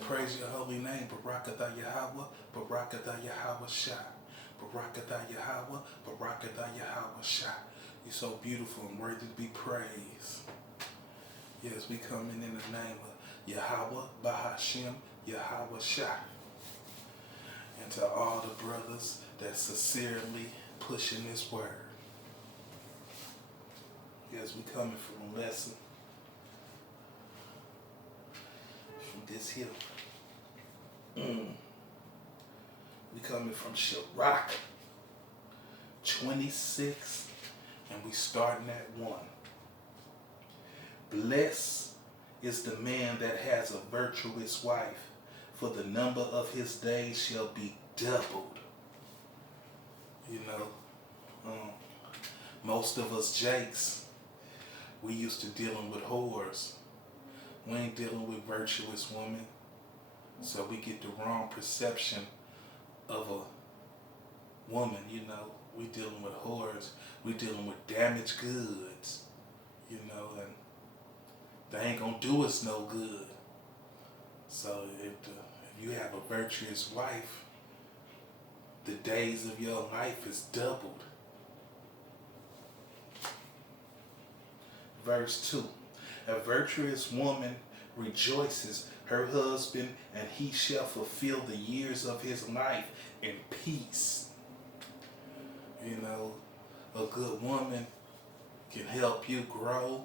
Praise your holy name, Barakatha Yahweh, Barakatha Yahweh Shah. Barakatha Yahweh, Barakatha Yahweh Shah. You're so beautiful and worthy to be praised. Yes, we coming in the name of Yahweh, Bahashim, Yahweh Shah. And to all the brothers that sincerely pushing this word. Yes, we coming from a lesson from this here. We coming from Sirach 26, and we starting at 1. Blessed is the man that has a virtuous wife, for the number of his days shall be doubled. You know, most of us Jakes, we used to dealing with whores. We ain't dealing with virtuous women. So we get the wrong perception of a woman, you know. We dealing with whores. We dealing with damaged goods, you know, and they ain't gonna do us no good. So if you have a virtuous wife, the days of your life is doubled. Verse 2. A virtuous woman rejoices her husband, and he shall fulfill the years of his life in peace. You know, a good woman can help you grow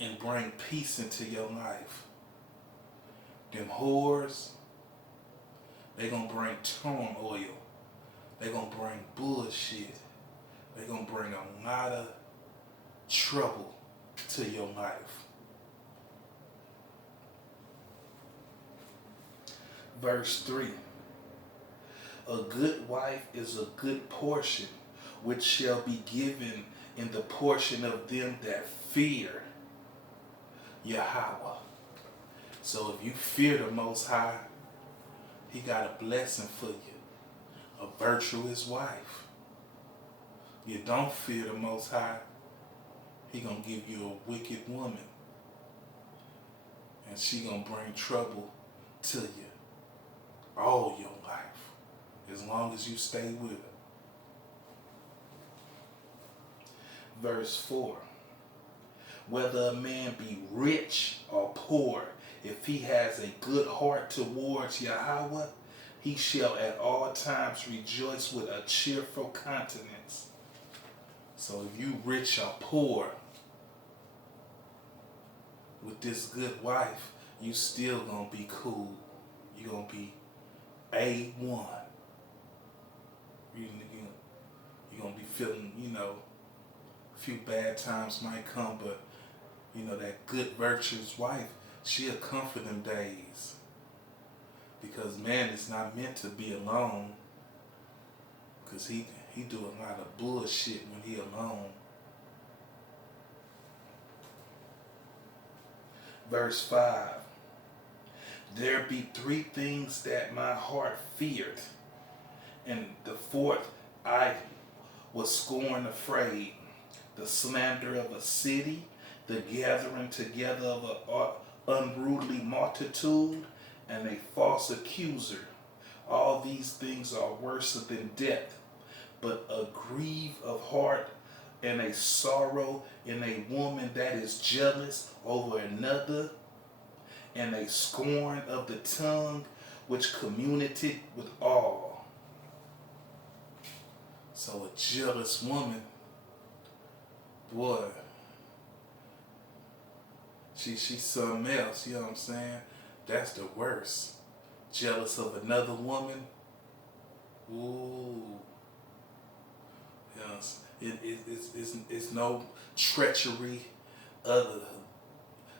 and bring peace into your life. Them whores, they gonna bring turmoil. They gonna bring bullshit. They gonna bring a lot of trouble to your life. Verse 3. A good wife is a good portion, which shall be given in the portion of them that fear Yahweh. So if you fear the Most High, He got a blessing for you. A virtuous wife. You don't fear the Most High, He gonna give you a wicked woman. And she gonna bring trouble to you all your life, as long as you stay with her. Verse 4. Whether a man be rich or poor, if he has a good heart towards Yahweh, he shall at all times rejoice with a cheerful countenance. So if you rich or poor, with this good wife, you still gonna be cool. You gonna be A1. You're gonna be feeling, you know, a few bad times might come, but you know, that good virtuous wife, she'll comfort them days. Because man is not meant to be alone. Because he do a lot of bullshit when he alone. Verse 5. There be 3 things that my heart feared, and the 4th I was scorn afraid. The slander of a city, the gathering together of an unruly multitude, and a false accuser. All these things are worse than death, but a grief of heart and a sorrow in a woman that is jealous over another, and a scorn of the tongue which communicated with all. So a jealous woman, boy, she's something else, you know what I'm saying? That's the worst. Jealous of another woman, ooh. You know, it's no treachery other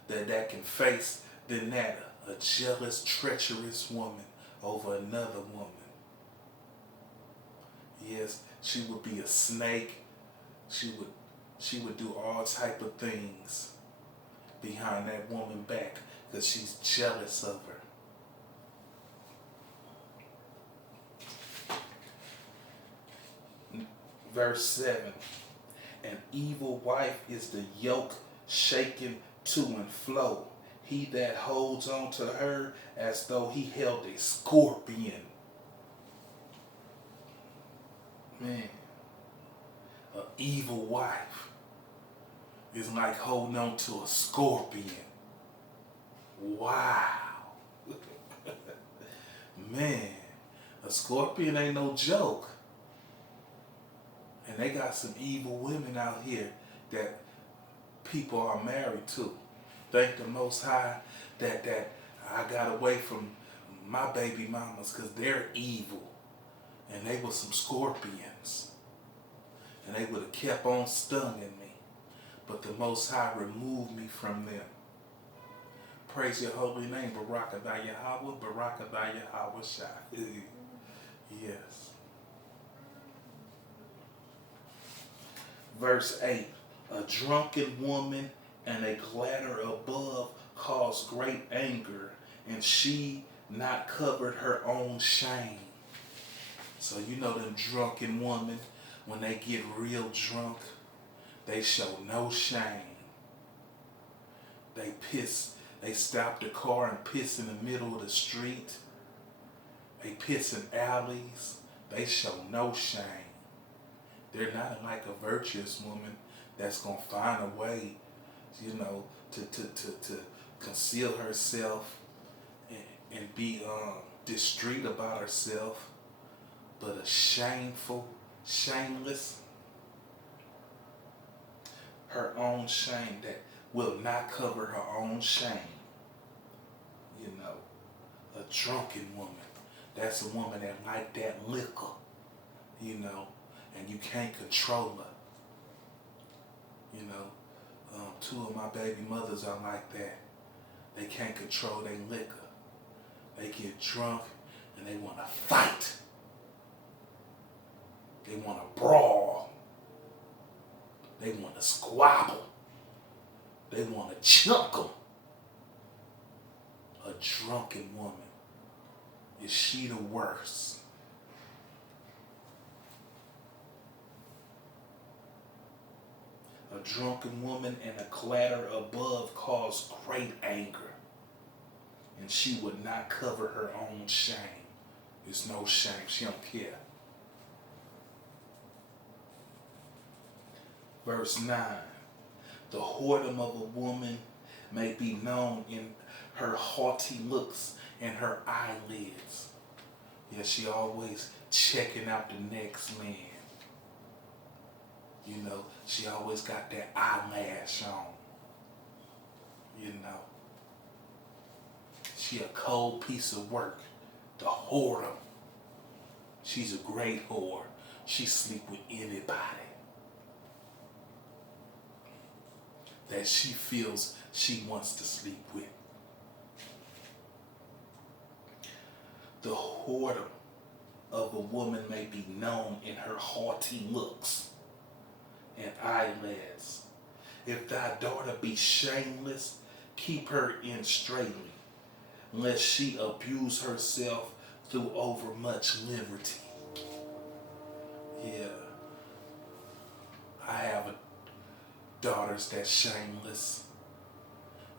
that can face than that. A jealous, treacherous woman over another woman. Yes, she would be a snake. She would do all type of things behind that woman back because she's jealous of her. Verse 7. An evil wife is the yoke shaken to and fro, He that holds on to her as though he held a scorpion. Man, an evil wife is like holding on to a scorpion. Wow. Man, a scorpion ain't no joke. And they got some evil women out here that people are married to. Thank the Most High that I got away from my baby mamas, because they're evil. And they were some scorpions. And they would have kept on stinging me. But the Most High removed me from them. Praise your holy name, Barak Adai Yahweh, Barak Adai Yahweh Shai. Yes. Verse 8. A drunken woman and a clatter above caused great anger, and she not covered her own shame. So you know them drunken women, when they get real drunk, they show no shame. They stop the car and piss in the middle of the street. They piss in alleys. They show no shame. They're not like a virtuous woman that's going to find a way, to conceal herself and be discreet about herself. But a shameless, her own shame, that will not cover her own shame. A drunken woman, that's a woman that like that liquor, and you can't control her. Two of my baby mothers are like that. They can't control their liquor. They get drunk and they want to fight. They want to brawl. They want to squabble. They want to chunk them. A drunken woman, is she the worst? A drunken woman and a clatter above cause great anger, and she would not cover her own shame. There's no shame. She don't care. Verse 9. The whoredom of a woman may be known in her haughty looks and her eyelids. Yeah, she always checking out the next man. She always got that eyelash on. She a cold piece of work. The whoredom. She's a great whore. She sleep with anybody that she feels she wants to sleep with. The whoredom of a woman may be known in her haughty looks and eyelids. If thy daughter be shameless, keep her in straitly, lest she abuse herself through overmuch liberty. Yeah. I have daughters that's shameless,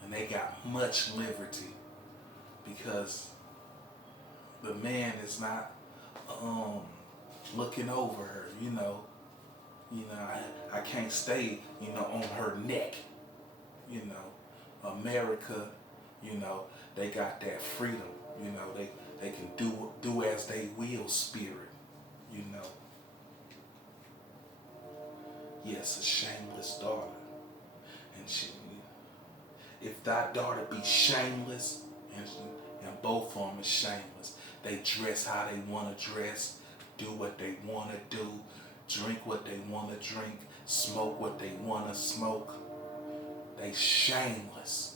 and they got much liberty because the man is not looking over her. I can't stay on her neck. America, they got that freedom. They can do as they will spirit. Yes, a shameless daughter. And if thy daughter be shameless, and both of them is shameless, they dress how they want to dress, do what they want to do, drink what they want to drink, smoke what they want to smoke. They shameless.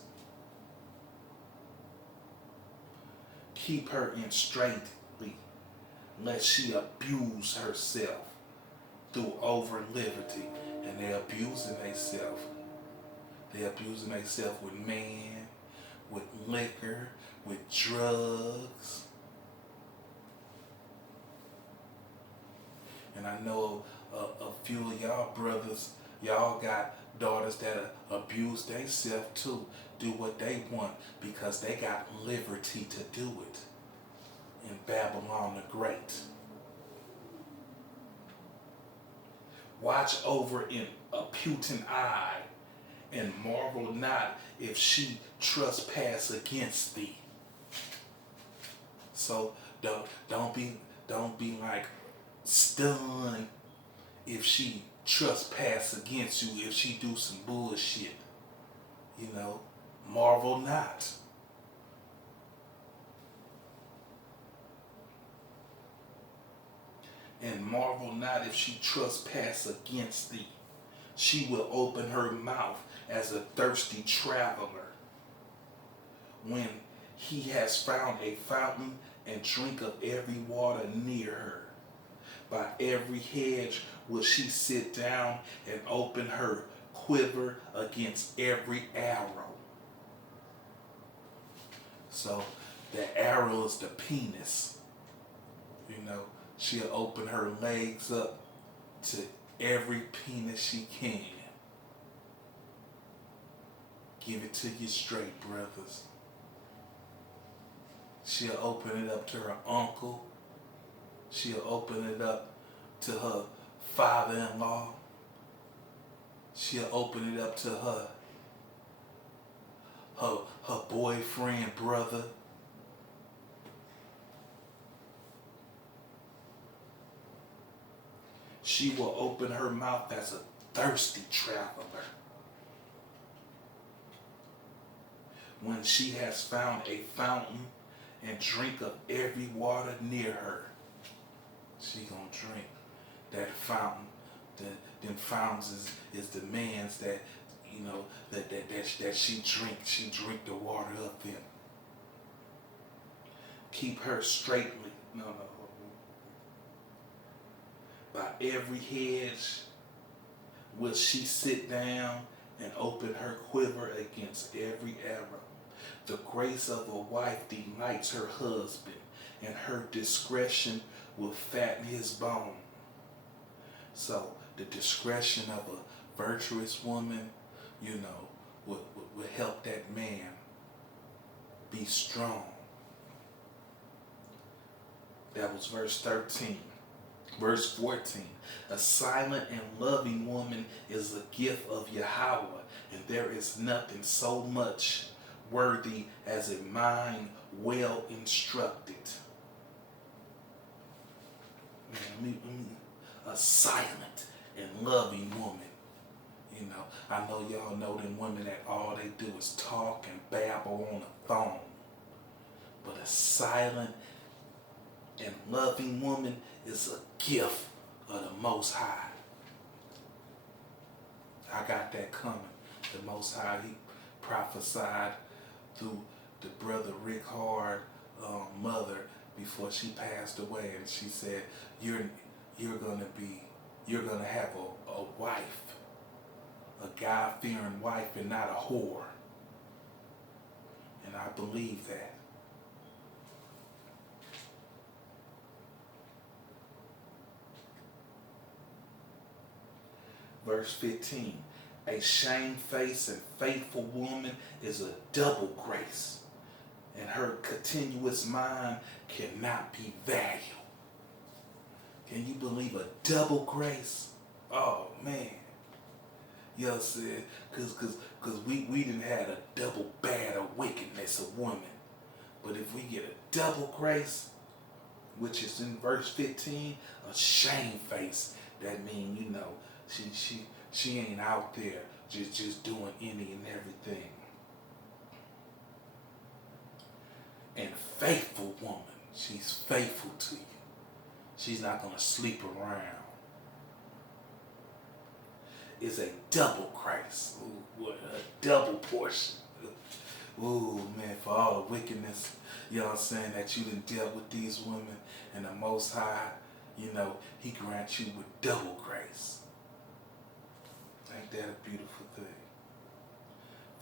Keep her in straitly, lest she abuse herself through over liberty. And they abusing themselves. They abusing themselves with man, with liquor, with drugs. And I know a few of y'all brothers, y'all got daughters that abuse themselves too, do what they want because they got liberty to do it in Babylon the Great. Watch over in a Putin eye, and marvel not if she trespass against thee. So don't be like stunned if she trespass against you, if she do some bullshit. You know, marvel not. And marvel not if she trespass against thee. She will open her mouth as a thirsty traveler. When he has found a fountain and drink of every water near her. By every hedge will she sit down and open her quiver against every arrow. So the arrow is the penis. You know, she'll open her legs up to every penis she can. Give it to you straight, brothers. She'll open it up to her uncle. She'll open it up to her father-in-law. She'll open it up to her boyfriend, brother. She will open her mouth as a thirsty traveler. When she has found a fountain and drink of every water near her, she gonna drink that fountain. Them fountains is the man's that, you know, that she drink the water of them. Keep her straightly. No. By every hedge will she sit down and open her quiver against every arrow. The grace of a wife delights her husband, and her discretion will fatten his bone. So the discretion of a virtuous woman, you know, will help that man be strong. That was verse 13. Verse 14, a silent and loving woman is a gift of Yahweh, and there is nothing so much worthy as a mind well instructed. A silent and loving woman. You know, I know y'all know them women that all they do is talk and babble on the phone. But a silent and loving woman is a gift of the Most High. I got that coming. The Most High, he prophesied through the brother Rick Hard mother before she passed away, and she said, you're gonna have a wife, a God-fearing wife, and not a whore. And I believe that. Verse 15, a shamefaced and faithful woman is a double grace, and her continuous mind cannot be valued. Can you believe a double grace? Oh, man. You know what I'm saying? Because we didn't have a double bad of wickedness of women. But if we get a double grace, which is in verse 15, a shamefaced, that means, you know, she ain't out there just doing any and everything. And faithful woman, she's faithful to you. She's not gonna sleep around. It's a double Christ. Ooh, what a double portion. Ooh, man, for all the wickedness, you know what I'm saying, that you done dealt with these women, and the Most High, you know, he grants you with double grace. Ain't that a beautiful thing?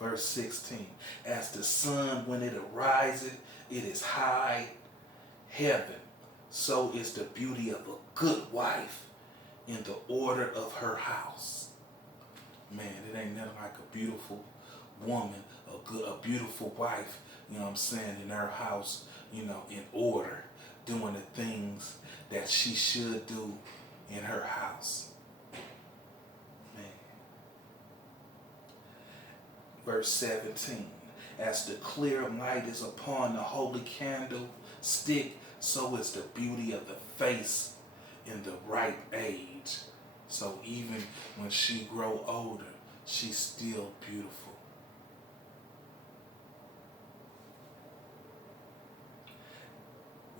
Verse 16, as the sun when it arises, it is high heaven. So is the beauty of a good wife in the order of her house. Man, it ain't nothing like a beautiful woman, a beautiful wife, you know what I'm saying, in her house, in order, doing the things that she should do in her house. Man. Verse 17. As the clear light is upon the holy candle stick, so is the beauty of the face in the right age. So even when she grow older, she's still beautiful.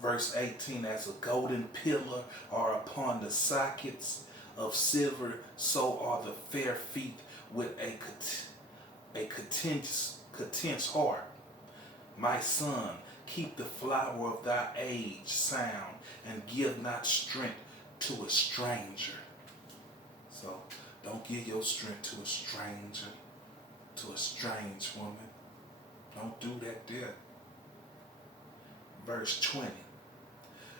Verse 18, as a golden pillar are upon the sockets of silver, so are the fair feet with a content heart. My son, keep the flower of thy age sound, and give not strength to a stranger. So don't give your strength to a stranger, to a strange woman. Don't do that there. Verse 20.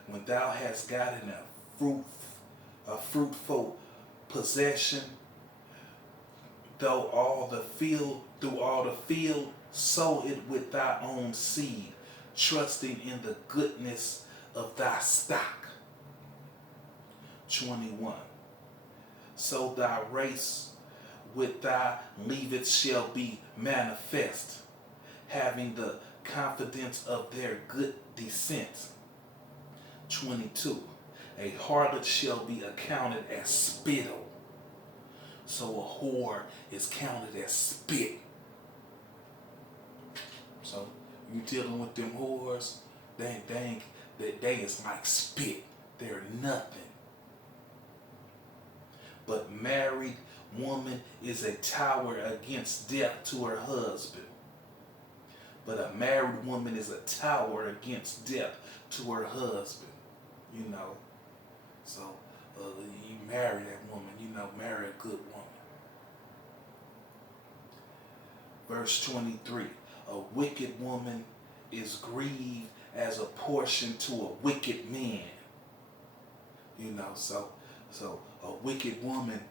When thou hast gotten a fruitful possession, through all the field, sow it with thy own seed, trusting in the goodness of thy stock. 21. So thy race with thy leavings shall be manifest, having the confidence of their good descent. 22. A harlot shall be accounted as spittle. So a whore is counted as spit. So you dealing with them whores, they is like spit. They're nothing. But married woman is a tower against death to her husband. But a married woman is a tower against death to her husband. So you marry that woman, marry a good woman. Verse 23, a wicked woman is grieved as a portion to a wicked man. So a wicked woman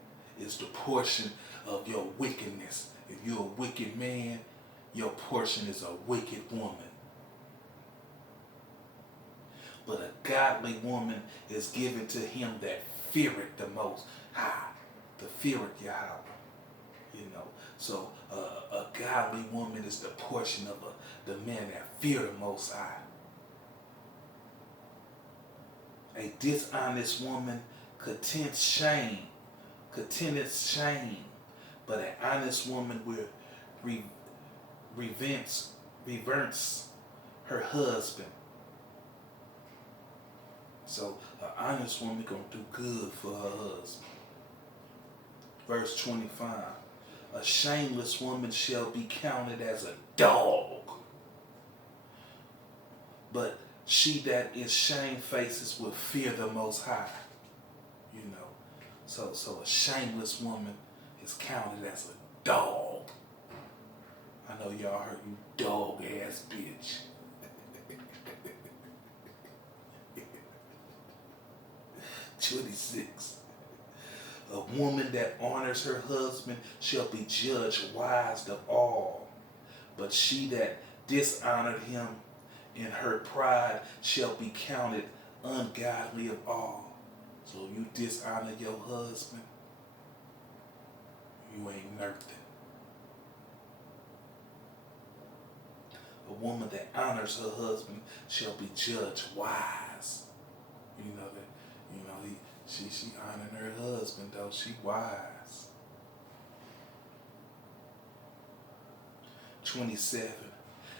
is the portion of your wickedness. If you're a wicked man, your portion is a wicked woman. But a godly woman is given to him that feareth the most high, the feareth Yahweh. So a godly woman is the portion of the men that fear the Most High. A dishonest woman contends shame, but an honest woman will reverence her husband. So an honest woman gonna do good for her husband. Verse 25. A shameless woman shall be counted as a dog, but she that is shamefaced will fear the Most High. So a shameless woman is counted as a dog. I know y'all heard you dog ass bitch. 26. A woman that honors her husband shall be judged wise of all, but she that dishonored him in her pride shall be counted ungodly of all. So you dishonor your husband, you ain't nothing. A woman that honors her husband shall be judged wise. She honoring her husband though, she wise. 27.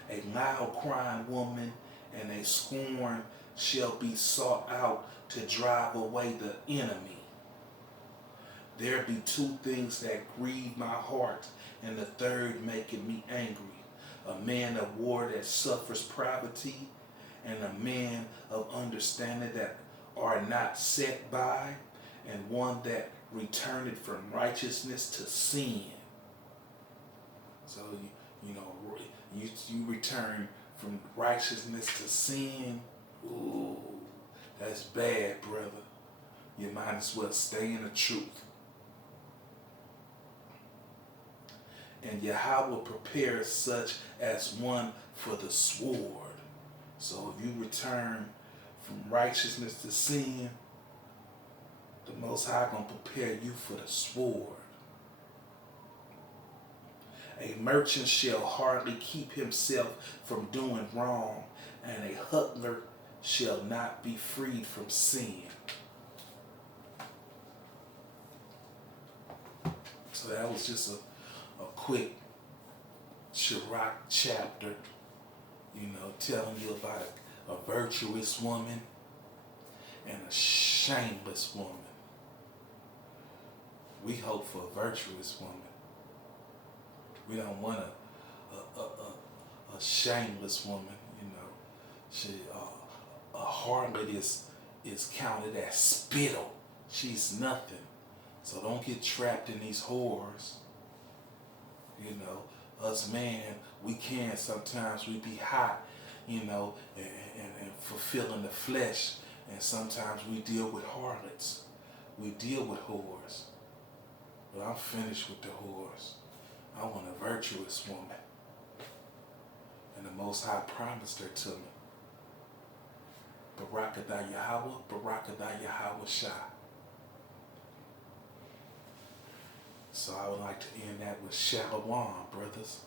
A loud crying woman and a scorn shall be sought out to drive away the enemy. There be two things that grieve my heart, and the third making me angry. A man of war that suffers poverty, and a man of understanding that are not set by, and one that returneth from righteousness to sin. So you return from righteousness to sin. Ooh, that's bad, brother. You might as well stay in the truth. And Yahweh prepares such as one for the sword. So if you return from righteousness to sin, the Most High gonna prepare you for the sword. A merchant shall hardly keep himself from doing wrong, and a hustler shall not be freed from sin. So that was just a quick Sirach chapter, telling you about a virtuous woman and a shameless woman. We hope for a virtuous woman. We don't want a shameless woman. A harlot is counted as spittle. She's nothing. So don't get trapped in these whores. Us man, we can sometimes we be hot, and fulfilling the flesh. And sometimes we deal with harlots. We deal with whores. But I'm finished with the whores. I want a virtuous woman. And the Most High promised her to me. Barakadah Yahweh, Barakadah Yahweh Shah. So I would like to end that with Shalom, brothers.